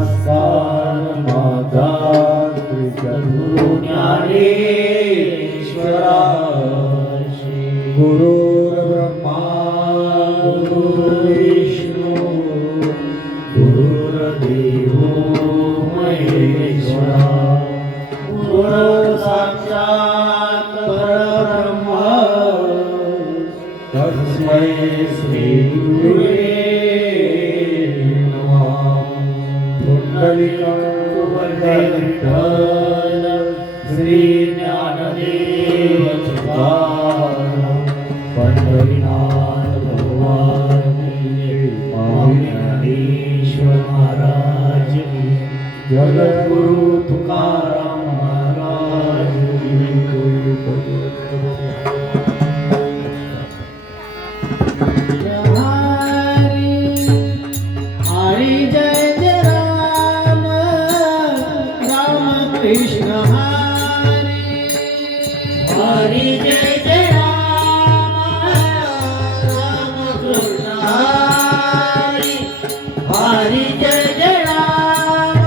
नमस्कार माझा श्री सद्गुरु ज्ञानेश्वराशी. गुरुर्ब्रह्मा गुरुर्विष्णू गुरुर्देवो महेश्वरा. गुरु साक्षात् परब्रह्म तस्मै श्री गुरुवे नमः. पुंडलिकं वन्दे विठ्ठल श्री ज्ञानदेव तुकाराम. पंढरीनाथ भगवान की ज्ञानेश्वर महाराज की. जगद्गुरु तुकाराम महाराज की. हरि जय जय राम राम कृष्ण हरि. हरि जय जय राम राम कृष्ण हरि. हरि जय जय राम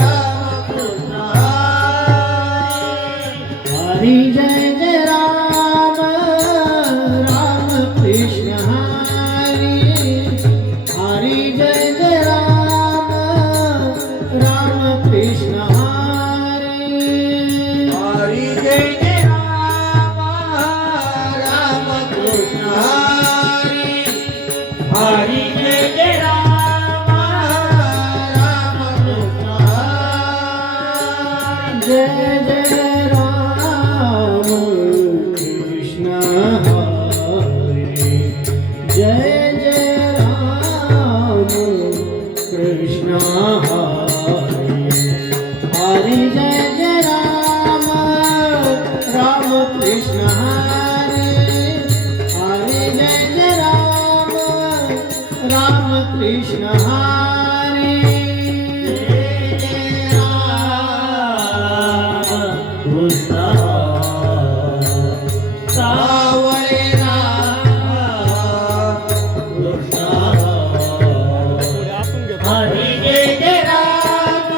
राम कृष्ण हरि. हरि जय जय राम राम कृष्ण हरि. हरि जय जय राम राम कृष्ण हरि. हरि जय जय राम राम कृष्ण हरि. हरि जय जय राम राम कृष्ण हरि. जय जय राम कृष्ण हरि. जय जय राम कृष्ण हरि. हरि जय जय राम राम कृष्ण हरि. हरि जय जय राम राम कृष्ण हरि. जय जय राम कृष्ण सावळे राम कृष्ण. हरि जय जय राम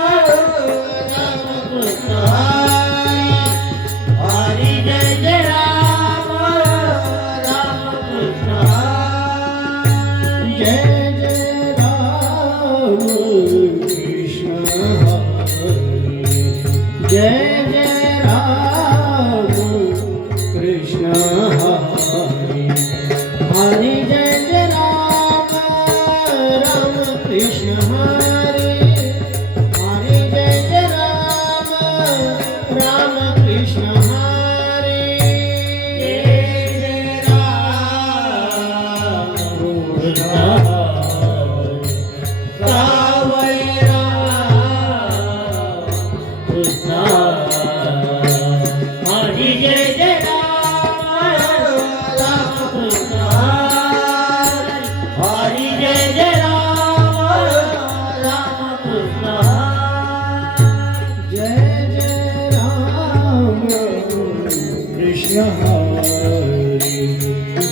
राम कृष्ण हरि. हरि जय जय राम राम कृष्ण हरि. जय जय राम कृष्ण हरि. जय जय राम कृष्ण हरि. हरि जय जय राम राम कृष्ण हरि. हरि जय जय राम राम कृष्ण हरि. जय जय राम कृष्ण हरि. सावळे राम कृष्ण हरि. हरि जय जय राम राम कृष्ण हरि. हरि जय जय राम राम कृष्ण हरि. जय जय राम कृष्ण हरि.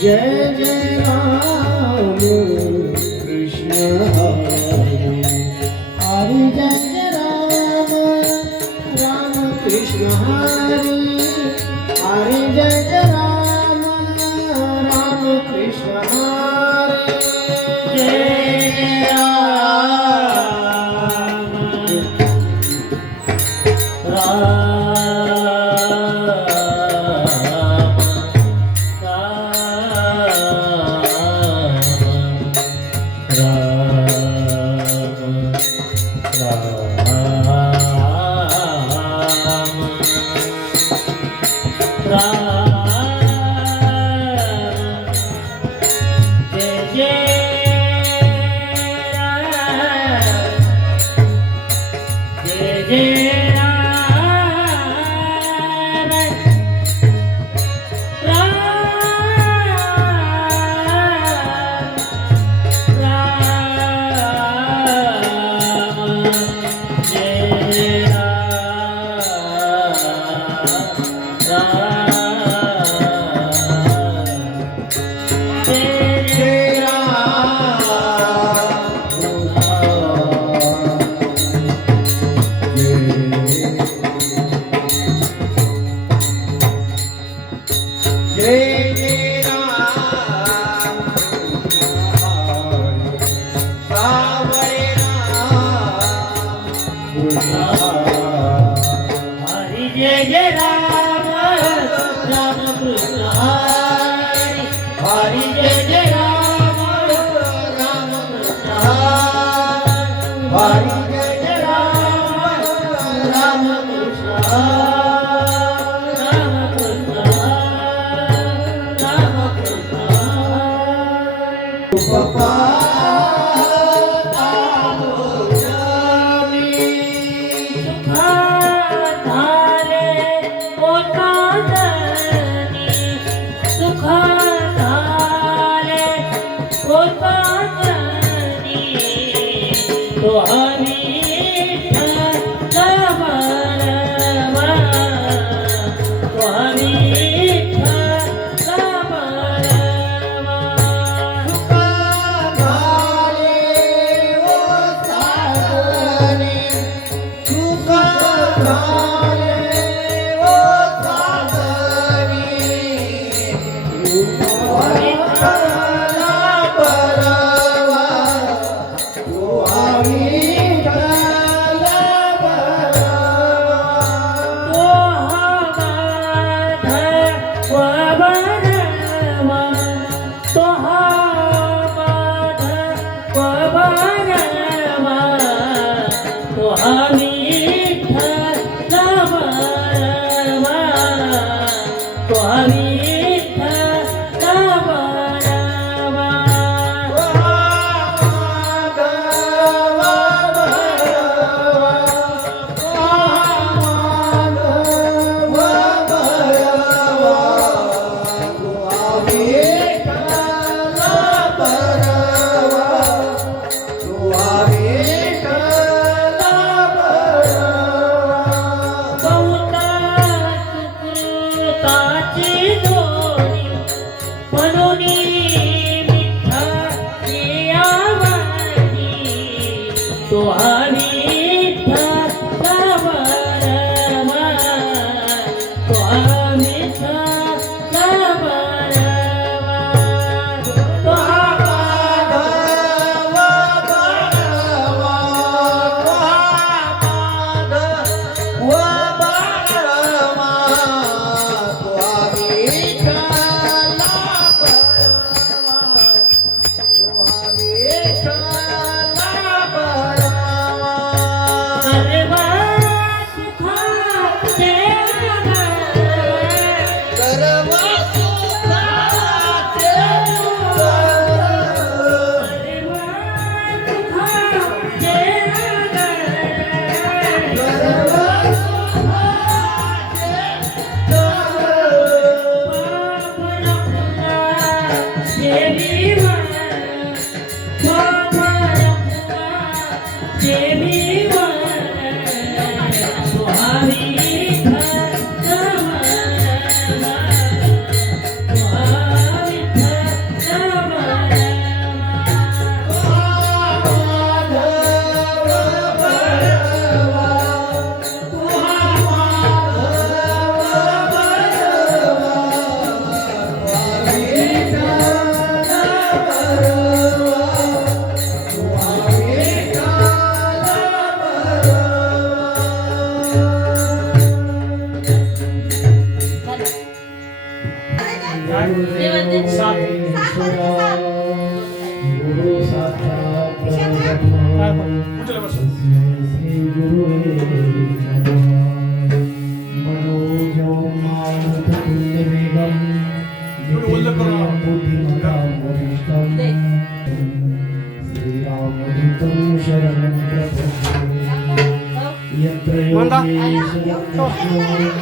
जय जय राम कृष्ण हरि. हरि जय जय राम राम कृष्ण हरि. हरि जय जय राम राम कृष्ण हरि. जय हरी जय जय राम राम कृष्ण हरी हरी जय जय राम राम कृष्ण हरी जय जय राम राम कृष्ण राम कृष्ण राम कृष्ण पप्पा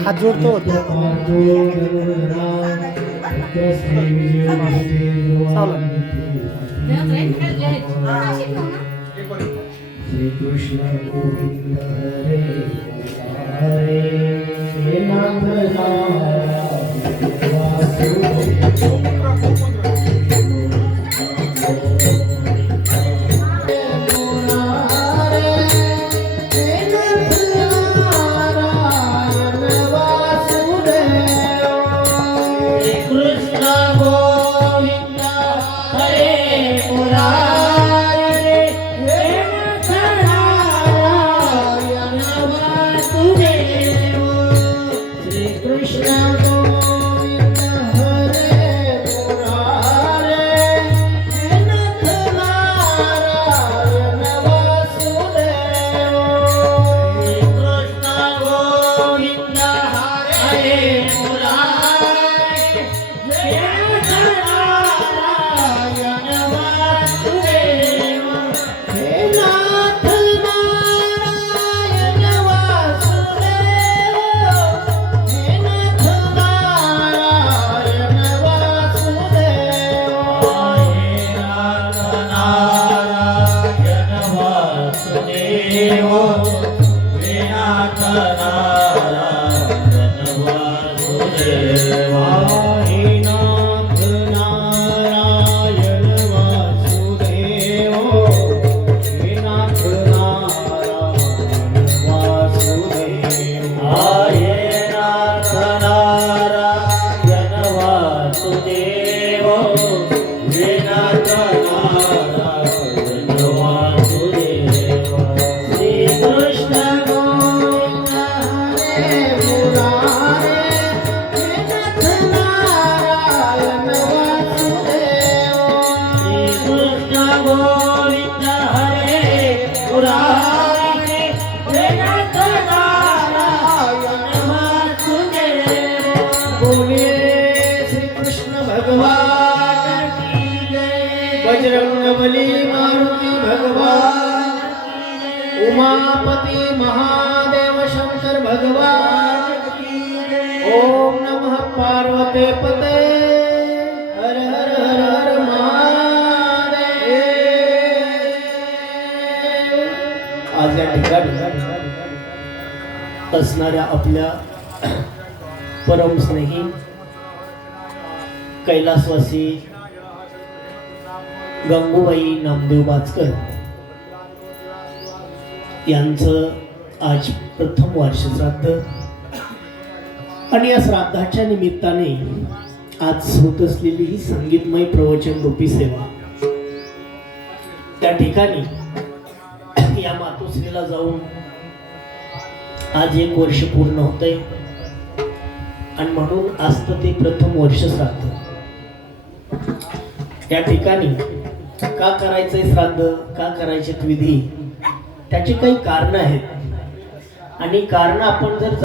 हात जोडतो श्री कृष्ण गोविंद हरे हरे हे नाथ वासुदेव श्रीनाथ नारायण वासुदेव हे नाथ नारायण वासुदेव हे नाथ नारायण वासुदेव हे नाथ नारायण वासुदेव हे नाथ नारायण वासुदेव श्री कृष्ण गोविंद हरे मुरारे हे नाथ नारायण वासुदेव श्री कृष्ण गोविंद हरे मुरारे हे नाथ नारायण वासुदेव बोले श्री कृष्ण भगवान की जय बजरंगबली मारुति भगवान उमापति महादेव शंकर भगवान ओम नमः पार्वते पते हर हर हर हर महादेव। आज या ठिकाणी असणाऱ्या आपल्या परम स्नेही कैलासवासी गंगूबाई नामदेव बाचकर यांचं आज प्रथम वार्षिक आणि या श्राद्धाच्या निमित्ताने आज होत असलेली ही संगीतमय प्रवचन रूपी सेवा त्या ठिकाणी या मातोश्रीला जाऊन आज 1 वर्ष पूर्ण होतंय आणि म्हणून आज तर ते प्रथम वर्ष श्राद्ध या ठिकाणी का करायचंय श्राद्ध, का करायचे विधी, त्याची काही कारण आहेत आणि कारण आपण जर